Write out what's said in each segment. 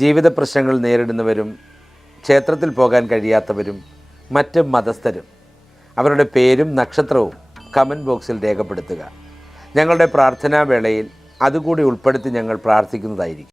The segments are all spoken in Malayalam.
ജീവിത പ്രശ്നങ്ങൾ നേരിടുന്നവരും ക്ഷേത്രത്തിൽ പോകാൻ കഴിയാത്തവരും മറ്റ് മതസ്ഥരും അവരുടെ പേരും നക്ഷത്രവും കമന്റ് ബോക്സിൽ രേഖപ്പെടുത്തുക. ഞങ്ങളുടെ പ്രാർത്ഥനാ വേളയിൽ അതുകൂടി ഉൾപ്പെടുത്തി ഞങ്ങൾ പ്രാർത്ഥിക്കുന്നതായിരിക്കും.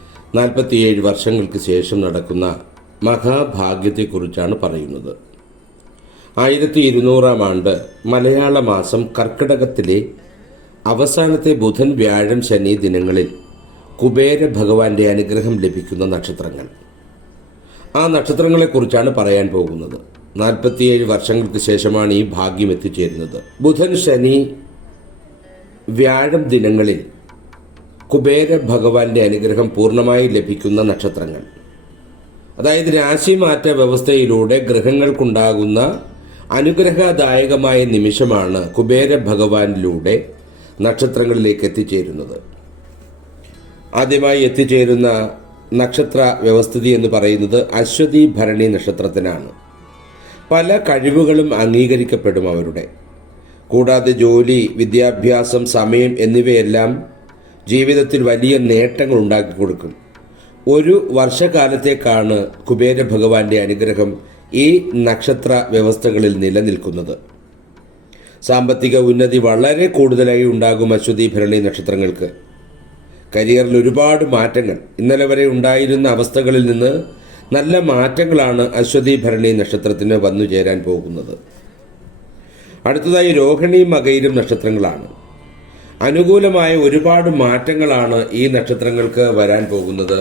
നാൽപ്പത്തിയേഴ് വർഷങ്ങൾക്ക് ശേഷം നടക്കുന്ന മഹാഭാഗ്യത്തെക്കുറിച്ചാണ് പറയുന്നത്. ആയിരത്തി ഇരുന്നൂറാം ആണ്ട് മലയാള മാസം കർക്കിടകത്തിലെ അവസാനത്തെ ബുധൻ വ്യാഴം ശനി ദിനങ്ങളിൽ കുബേര ഭഗവാന്റെ അനുഗ്രഹം ലഭിക്കുന്ന നക്ഷത്രങ്ങൾ. ആ നക്ഷത്രങ്ങളെക്കുറിച്ചാണ് പറയാൻ പോകുന്നത്. നാൽപ്പത്തിയേഴ് വർഷങ്ങൾക്ക് ശേഷമാണ് ഈ ഭാഗ്യം എത്തിച്ചേരുന്നത്. ബുധൻ ശനി വ്യാഴം ദിനങ്ങളിൽ കുബേര ഭഗവാന്റെ അനുഗ്രഹം പൂർണമായി ലഭിക്കുന്ന നക്ഷത്രങ്ങൾ. അതായത് രാശിമാറ്റ വ്യവസ്ഥയിലൂടെ ഗ്രഹങ്ങൾക്കുണ്ടാകുന്ന അനുഗ്രഹദായകമായ നിമിഷമാണ് കുബേര ഭഗവാനിലൂടെ നക്ഷത്രങ്ങളിലേക്ക് എത്തിച്ചേരുന്നത്. ആദ്യമായി എത്തിച്ചേരുന്ന നക്ഷത്ര വ്യവസ്ഥിതി എന്ന് പറയുന്നത് അശ്വതി ഭരണി നക്ഷത്രത്തിനാണ്. പല കഴിവുകളും അംഗീകരിക്കപ്പെടും അവരുടെ. കൂടാതെ ജോലി വിദ്യാഭ്യാസം സമയം എന്നിവയെല്ലാം ജീവിതത്തിൽ വലിയ നേട്ടങ്ങൾ ഉണ്ടാക്കി കൊടുക്കും. ഒരു വർഷകാലത്തേക്കാണ് കുബേര ഭഗവാന്റെ അനുഗ്രഹം ഈ നക്ഷത്ര വ്യവസ്ഥകളിൽ നിലനിൽക്കുന്നത്. സാമ്പത്തിക ഉന്നതി വളരെ കൂടുതലായി ഉണ്ടാകും അശ്വതി ഭരണി നക്ഷത്രങ്ങൾക്ക്. കരിയറിൽ ഒരുപാട് മാറ്റങ്ങൾ. ഇന്നലെ വരെ ഉണ്ടായിരുന്ന അവസ്ഥകളിൽ നിന്ന് നല്ല മാറ്റങ്ങളാണ് അശ്വതി ഭരണി നക്ഷത്രത്തിന് വന്നു ചേരാൻ പോകുന്നത്. അടുത്തതായി രോഹിണി മകയിലും നക്ഷത്രങ്ങളാണ്. അനുകൂലമായ ഒരുപാട് മാറ്റങ്ങളാണ് ഈ നക്ഷത്രങ്ങൾക്ക് വരാൻ പോകുന്നത്.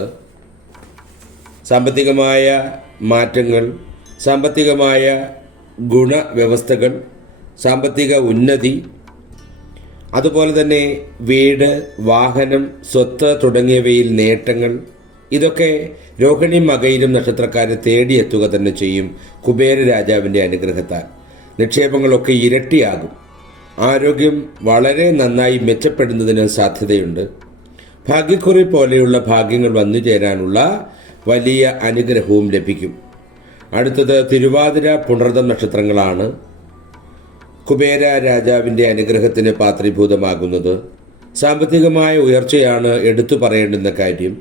സാമ്പത്തികമായ മാറ്റങ്ങൾ സാമ്പത്തികമായ ഗുണവ്യവസ്ഥകൾ സാമ്പത്തിക ഉന്നതി അതുപോലെ തന്നെ വീട് വാഹനം സ്വത്ത് തുടങ്ങിയവയിൽ നേട്ടങ്ങൾ ഇതൊക്കെ രോഹിണി മകയിലും നക്ഷത്രക്കാരെ തേടിയെത്തുക തന്നെ ചെയ്യും കുബേര രാജാവിന്റെ അനുഗ്രഹത്താൽ. നിക്ഷേപങ്ങളൊക്കെ ഇരട്ടിയാകും. ആരോഗ്യം വളരെ നന്നായി മെച്ചപ്പെടുന്നതിന് സാധ്യതയുണ്ട്. ഭാഗ്യക്കുറി പോലെയുള്ള ഭാഗ്യങ്ങൾ വന്നു ചേരാനുള്ള വലിയ അനുഗ്രഹവും ലഭിക്കും. അടുത്തത് തിരുവാതിര പുണർദം നക്ഷത്രങ്ങളാണ്. കുബേര രാജാവിന്റെ അനുഗ്രഹത്തിന് പാത്രീഭൂതമാകുന്നത്. സാമ്പത്തികമായ ഉയർച്ചയാണ് എടുത്തു പറയേണ്ടുന്ന കാര്യം.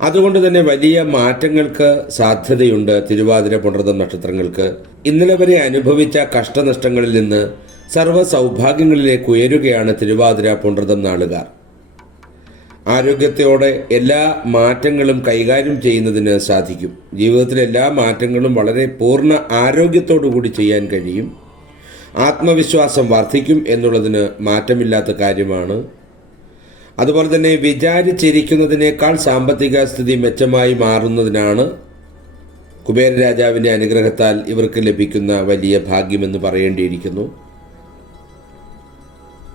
അതുകൊണ്ട് തന്നെ വലിയ മാറ്റങ്ങൾക്ക് സാധ്യതയുണ്ട് തിരുവാതിര പുണർദം നക്ഷത്രങ്ങൾക്ക്. ഇന്നലെ വരെ അനുഭവിച്ച കഷ്ടനഷ്ടങ്ങളിൽ നിന്ന് സർവ സൗഭാഗ്യങ്ങളിലേക്ക് ഉയരുകയാണ് തിരുവാതിര പുണർതം നാളുകാർ. ആരോഗ്യത്തോടെ എല്ലാ മാറ്റങ്ങളും കൈകാര്യം ചെയ്യുന്നതിന് സാധിക്കും. ജീവിതത്തിലെ എല്ലാ മാറ്റങ്ങളും വളരെ പൂർണ ആരോഗ്യത്തോടു കൂടി ചെയ്യാൻ കഴിയും. ആത്മവിശ്വാസം വർദ്ധിക്കും എന്നുള്ളതിന് മാറ്റമില്ലാത്ത കാര്യമാണ്. അതുപോലെ തന്നെ വിചാരിച്ചിരിക്കുന്നതിനേക്കാൾ സാമ്പത്തിക സ്ഥിതി മെച്ചമായി മാറുന്നതിനാണ് കുബേര രാജാവിന്റെ അനുഗ്രഹത്താൽ ഇവർക്ക് ലഭിക്കുന്ന വലിയ ഭാഗ്യമെന്ന് പറയേണ്ടിയിരിക്കുന്നു.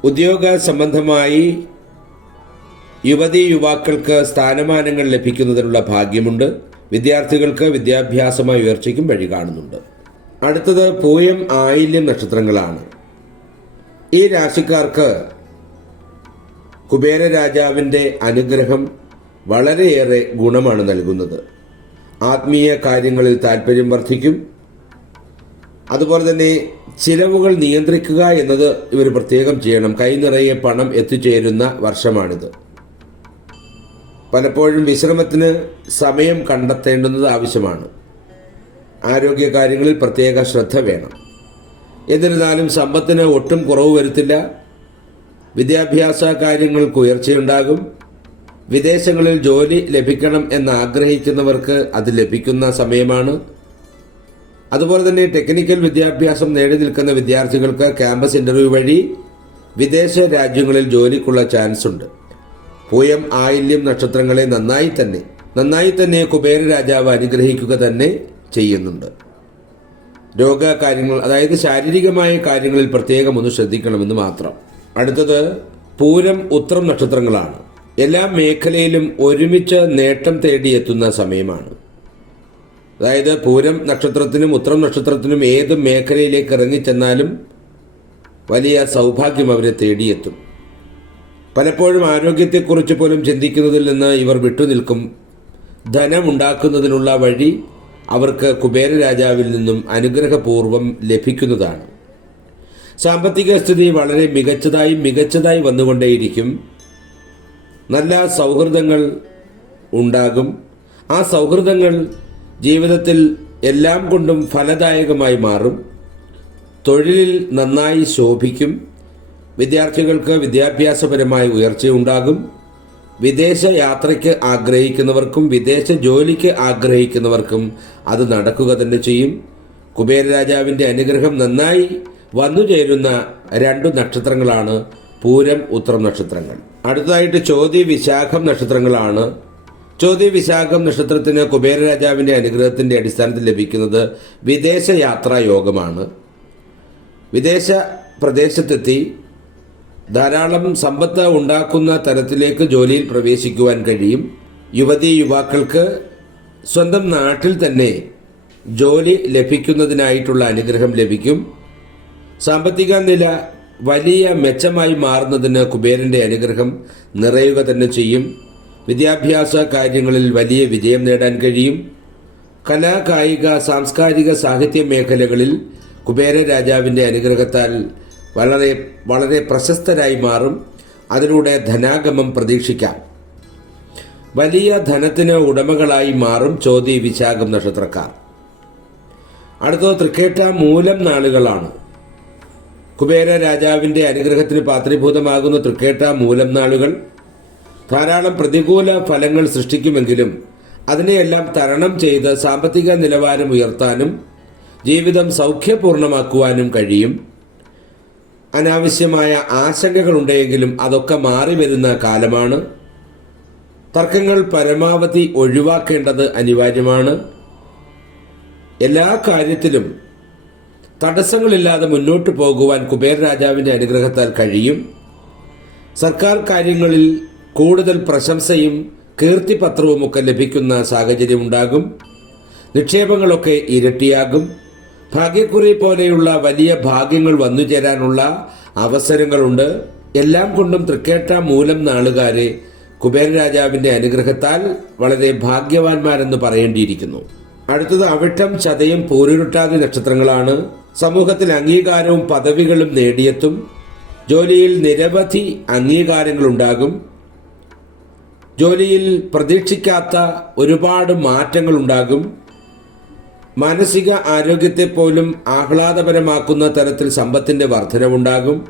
ഉദ്യോഗ സംബന്ധമായി യുവതി യുവാക്കൾക്ക് സ്ഥാനമാനങ്ങൾ ലഭിക്കുന്നതിനുള്ള ഭാഗ്യമുണ്ട്. വിദ്യാർത്ഥികൾക്ക് വിദ്യാഭ്യാസമായി ഉയർച്ചയ്ക്കും വഴി കാണുന്നുണ്ട്. അടുത്തത് പൂയം ആയില്യം നക്ഷത്രങ്ങളാണ്. ഈ രാശിക്കാർക്ക് കുബേര രാജാവിന്റെ അനുഗ്രഹം വളരെയേറെ ഗുണമാണ് നൽകുന്നത്. ആത്മീയ കാര്യങ്ങളിൽ താല്പര്യം വർദ്ധിക്കും. അതുപോലെ തന്നെ ചിലവുകൾ നിയന്ത്രിക്കുക എന്നത് ഇവർ പ്രത്യേകം ചെയ്യണം. കൈ നിറയെ പണം എത്തിച്ചേരുന്ന വർഷമാണിത്. പലപ്പോഴും വിശ്രമത്തിന് സമയം കണ്ടെത്തേണ്ടുന്നത് ആവശ്യമാണ്. ആരോഗ്യ കാര്യങ്ങളിൽ പ്രത്യേക ശ്രദ്ധ വേണം. എന്നിരുന്നാലും സമ്പത്തിന് ഒട്ടും കുറവ് വരുത്തില്ല. വിദ്യാഭ്യാസ കാര്യങ്ങൾക്ക് ഉയർച്ചയുണ്ടാകും. വിദേശങ്ങളിൽ ജോലി ലഭിക്കണം എന്ന് ആഗ്രഹിക്കുന്നവർക്ക് അത് ലഭിക്കുന്ന സമയമാണ്. അതുപോലെ തന്നെ ടെക്നിക്കൽ വിദ്യാഭ്യാസം നേടി നിൽക്കുന്ന വിദ്യാർത്ഥികൾക്ക് ക്യാമ്പസ് ഇന്റർവ്യൂ വഴി വിദേശ രാജ്യങ്ങളിൽ ജോലിക്കുള്ള ചാൻസ് ഉണ്ട്. പൂയം ആയില്യം നക്ഷത്രങ്ങളെ നന്നായി തന്നെ നന്നായി തന്നെ കുബേര രാജാവ് അനുഗ്രഹിക്കുക തന്നെ ചെയ്യുന്നുണ്ട്. രോഗകാര്യങ്ങൾ അതായത് ശാരീരികമായ കാര്യങ്ങളിൽ പ്രത്യേകം ഒന്ന് ശ്രദ്ധിക്കണമെന്ന് മാത്രം. അടുത്തത് പൂരം ഉത്രം നക്ഷത്രങ്ങളാണ്. എല്ലാ മേഖലയിലും ഒരുമിച്ച് നേട്ടം തേടിയെത്തുന്ന സമയമാണ്. അതായത് പൂരം നക്ഷത്രത്തിനും ഉത്രം നക്ഷത്രത്തിനും ഏത് മേഖലയിലേക്ക് ഇറങ്ങിച്ചെന്നാലും വലിയ സൗഭാഗ്യം അവരെ തേടിയെത്തും. പലപ്പോഴും ആരോഗ്യത്തെക്കുറിച്ച് പോലും ചിന്തിക്കുന്നതിൽ നിന്ന് ഇവർ വിട്ടുനിൽക്കും. ധനമുണ്ടാക്കുന്നതിനുള്ള വഴി അവർക്ക് കുബേര രാജാവിൽ നിന്നും അനുഗ്രഹപൂർവം ലഭിക്കുന്നതാണ്. സാമ്പത്തിക സ്ഥിതി വളരെ മികച്ചതായി മികച്ചതായി വന്നുകൊണ്ടേയിരിക്കും. നല്ല സൗഹൃദങ്ങൾ ഉണ്ടാകും. ആ സൗഹൃദങ്ങൾ ജീവിതത്തിൽ എല്ലാം കൊണ്ടും ഫലദായകമായി മാറും. തൊഴിലിൽ നന്നായി ശോഭിക്കും. വിദ്യാർത്ഥികൾക്ക് വിദ്യാഭ്യാസപരമായ ഉയർച്ചയുണ്ടാകും വിദേശ യാത്രയ്ക്ക് ആഗ്രഹിക്കുന്നവർക്കും വിദേശ ജോലിക്ക് ആഗ്രഹിക്കുന്നവർക്കും അത് നടക്കുക തന്നെ ചെയ്യും. കുബേര രാജാവിന്റെ അനുഗ്രഹം നന്നായി വന്നു ചേരുന്ന രണ്ടു നക്ഷത്രങ്ങളാണ് പൂരം ഉത്രം നക്ഷത്രങ്ങൾ. അടുത്തതായിട്ട് ചോദ്യ വിശാഖം നക്ഷത്രങ്ങളാണ്. ചോദ്യ വിശാഖം നക്ഷത്രത്തിന് കുബേര രാജാവിന്റെ അനുഗ്രഹത്തിന്റെ അടിസ്ഥാനത്തിൽ ലഭിക്കുന്നത് വിദേശ യാത്രാ യോഗമാണ്. വിദേശ പ്രദേശത്തെത്തി ധാരാളം സമ്പത്ത് ഉണ്ടാക്കുന്ന തരത്തിലേക്ക് ജോലിയിൽ പ്രവേശിക്കുവാൻ കഴിയും. യുവതി യുവാക്കൾക്ക് സ്വന്തം നാട്ടിൽ തന്നെ ജോലി ലഭിക്കുന്നതിനായിട്ടുള്ള അനുഗ്രഹം ലഭിക്കും. സാമ്പത്തിക നില വലിയ മെച്ചമായി മാറുന്നതിന് കുബേരന്റെ അനുഗ്രഹം നിറയുക തന്നെ ചെയ്യും. വിദ്യാഭ്യാസ കാര്യങ്ങളിൽ വലിയ വിജയം നേടാൻ കഴിയും. കലാ കായിക സാംസ്കാരിക സാഹിത്യ മേഖലകളിൽ കുബേര രാജാവിന്റെ അനുഗ്രഹത്താൽ വളരെ വളരെ പ്രശസ്തരായി മാറും. അതിലൂടെ ധനാഗമം പ്രതീക്ഷിക്കാം. വലിയ ധനത്തിന് ഉടമകളായി മാറും ചോതി വിശാഖം നക്ഷത്രക്കാർ. അടുത്തത് തൃക്കേട്ട മൂലം നാളുകളാണ്. കുബേര രാജാവിന്റെ അനുഗ്രഹത്തിന് പാത്രീഭൂതമാകുന്ന തൃക്കേട്ട മൂലം നാളുകൾ. ധാരാളം പ്രതികൂല ഫലങ്ങൾ സൃഷ്ടിക്കുമെങ്കിലും അതിനെയെല്ലാം തരണം ചെയ്ത് സാമ്പത്തിക നിലവാരം ഉയർത്താനും ജീവിതം സൗഖ്യപൂർണമാക്കുവാനും കഴിയും. അനാവശ്യമായ ആശങ്കകളുണ്ടെങ്കിലും അതൊക്കെ മാറി വരുന്ന കാലമാണ്. തർക്കങ്ങൾ പരമാവധി ഒഴിവാക്കേണ്ടത് അനിവാര്യമാണ്. എല്ലാ കാര്യത്തിലും തടസ്സങ്ങളില്ലാതെ മുന്നോട്ട് പോകുവാൻ കുബേരരാജാവിന്റെ അനുഗ്രഹത്താൽ കഴിയും. സർക്കാർ കാര്യങ്ങളിൽ കൂടുതൽ പ്രശംസയും കീർത്തിപത്രവുമൊക്കെ ലഭിക്കുന്ന സാഹചര്യം ഉണ്ടാകും നിക്ഷേപങ്ങളൊക്കെ ഇരട്ടിയാകും. ഭാഗ്യക്കുറി പോലെയുള്ള വലിയ ഭാഗ്യങ്ങൾ വന്നു ചേരാനുള്ള അവസരങ്ങളുണ്ട്. എല്ലാം കൊണ്ടും തൃക്കേട്ട മൂലം നാളുകാരെ കുബേര രാജാവിന്റെ അനുഗ്രഹത്താൽ വളരെ ഭാഗ്യവാന്മാരെന്ന് പറയേണ്ടിയിരിക്കുന്നു. അടുത്തത് അവിട്ടം ചതയും പൂരുരുട്ടാതി നക്ഷത്രങ്ങളാണ്. സമൂഹത്തിൽ അംഗീകാരവും പദവികളും നേടിയെത്തും. ജോലിയിൽ നിരവധി അംഗീകാരങ്ങളുണ്ടാകും. ജോലിയിൽ പ്രതീക്ഷിക്കാത്ത ഒരുപാട് മാറ്റങ്ങൾ ഉണ്ടാകും മാനസിക ആരോഗ്യത്തെ പോലും ആഹ്ലാദപരമാക്കുന്ന തരത്തിൽ സമ്പത്തിന്റെ വർധനവുണ്ടാകും.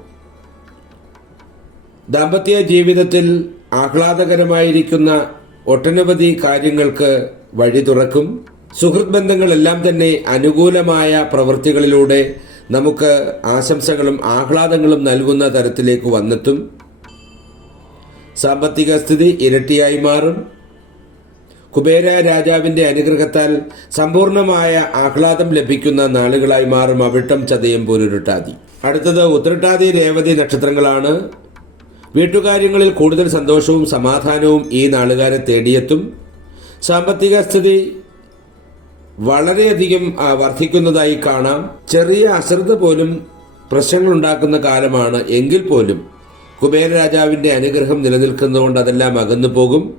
ദാമ്പത്യ ജീവിതത്തിൽ ആഹ്ലാദകരമായിരിക്കുന്ന ഒട്ടനവധി കാര്യങ്ങൾക്ക് വഴി തുറക്കും. സുഹൃത് ബന്ധങ്ങളെല്ലാം തന്നെ അനുകൂലമായ പ്രവൃത്തികളിലൂടെ നമുക്ക് ആശംസകളും ആഹ്ലാദങ്ങളും നൽകുന്ന തരത്തിലേക്ക് വന്നെത്തും. സാമ്പത്തിക സ്ഥിതി ഇരട്ടിയായി മാറും. കുബേര രാജാവിന്റെ അനുഗ്രഹത്താൽ സമ്പൂർണമായ ആഹ്ലാദം ലഭിക്കുന്ന നാളുകളായി മാറും അവിട്ടം ചതയം പൊരുരുട്ടാതി. അടുത്തത് ഉത്രട്ടാതി രേവതി നക്ഷത്രങ്ങളാണ്. വീട്ടുകാര്യങ്ങളിൽ കൂടുതൽ സന്തോഷവും സമാധാനവും ഈ നാളുകാരെ തേടിയെത്തും. സാമ്പത്തിക സ്ഥിതി വളരെയധികം വർദ്ധിക്കുന്നതായി കാണാം. ചെറിയ അശ്രദ്ധ പോലും പ്രശ്നങ്ങൾ ഉണ്ടാക്കുന്ന കാലമാണ് എങ്കിൽ പോലും കുബേര രാജാവിന്റെ അനുഗ്രഹം നിലനിൽക്കുന്നതുകൊണ്ട് അതെല്ലാം അകന്നു പോകും.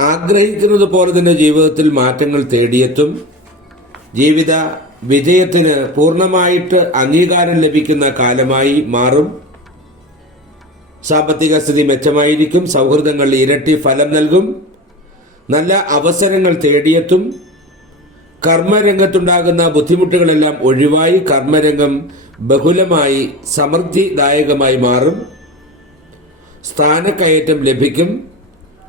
ആഗ്രഹിക്കുന്നത് പോലെ തന്നെ ജീവിതത്തിൽ മാറ്റങ്ങൾ തേടിയെത്തും. ജീവിത വിജയത്തിന് പൂർണമായിട്ട് അംഗീകാരം ലഭിക്കുന്ന കാലമായി മാറും. സാമ്പത്തിക സ്ഥിതി മെച്ചമായിരിക്കും. സൗഹൃദങ്ങൾ ഇരട്ടി ഫലം നൽകും. നല്ല അവസരങ്ങൾ തേടിയെത്തും. കർമ്മരംഗത്തുണ്ടാകുന്ന ബുദ്ധിമുട്ടുകളെല്ലാം ഒഴിവായി കർമ്മരംഗം ബഹുലമായി സമൃദ്ധിദായകമായി മാറും. സ്ഥാനക്കയറ്റം ലഭിക്കും.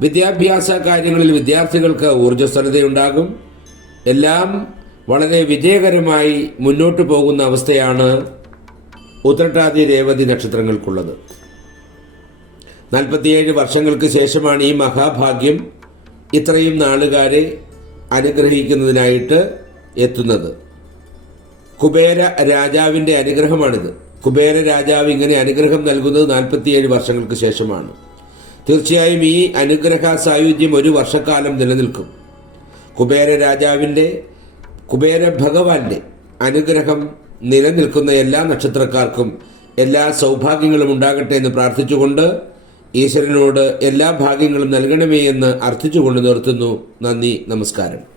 വിദ്യാഭ്യാസ കാര്യങ്ങളിൽ വിദ്യാർത്ഥികൾക്ക് ഊർജസ്വലതയുണ്ടാകും. എല്ലാം വളരെ വിജയകരമായി മുന്നോട്ട് പോകുന്ന അവസ്ഥയാണ് ഉത്രട്ടാതി രേവതി നക്ഷത്രങ്ങൾക്കുള്ളത്. നാൽപ്പത്തിയേഴ് വർഷങ്ങൾക്ക് ശേഷമാണ് ഈ മഹാഭാഗ്യം ഇത്രയും നാളുകാരെ അനുഗ്രഹിക്കുന്നതിനായിട്ട് എത്തുന്നത്. കുബേര രാജാവിന്റെ അനുഗ്രഹമാണിത്. കുബേര രാജാവ് ഇങ്ങനെ അനുഗ്രഹം നൽകുന്നത് നാൽപ്പത്തിയേഴ് വർഷങ്ങൾക്ക് ശേഷമാണ്. തീർച്ചയായും ഈ അനുഗ്രഹ സായുജ്യം ഒരു വർഷക്കാലം നിലനിൽക്കും. കുബേര രാജാവിന്റെ കുബേര ഭഗവാന്റെ അനുഗ്രഹം നിലനിൽക്കുന്ന എല്ലാ നക്ഷത്രക്കാർക്കും എല്ലാ സൗഭാഗ്യങ്ങളും ഉണ്ടാകട്ടെ എന്ന് പ്രാർത്ഥിച്ചുകൊണ്ട് ഈശ്വരനോട് എല്ലാ ഭാഗ്യങ്ങളും നൽകണമേ എന്ന് അർത്ഥിച്ചുകൊണ്ട് നിർത്തുന്നു. നന്ദി നമസ്കാരം.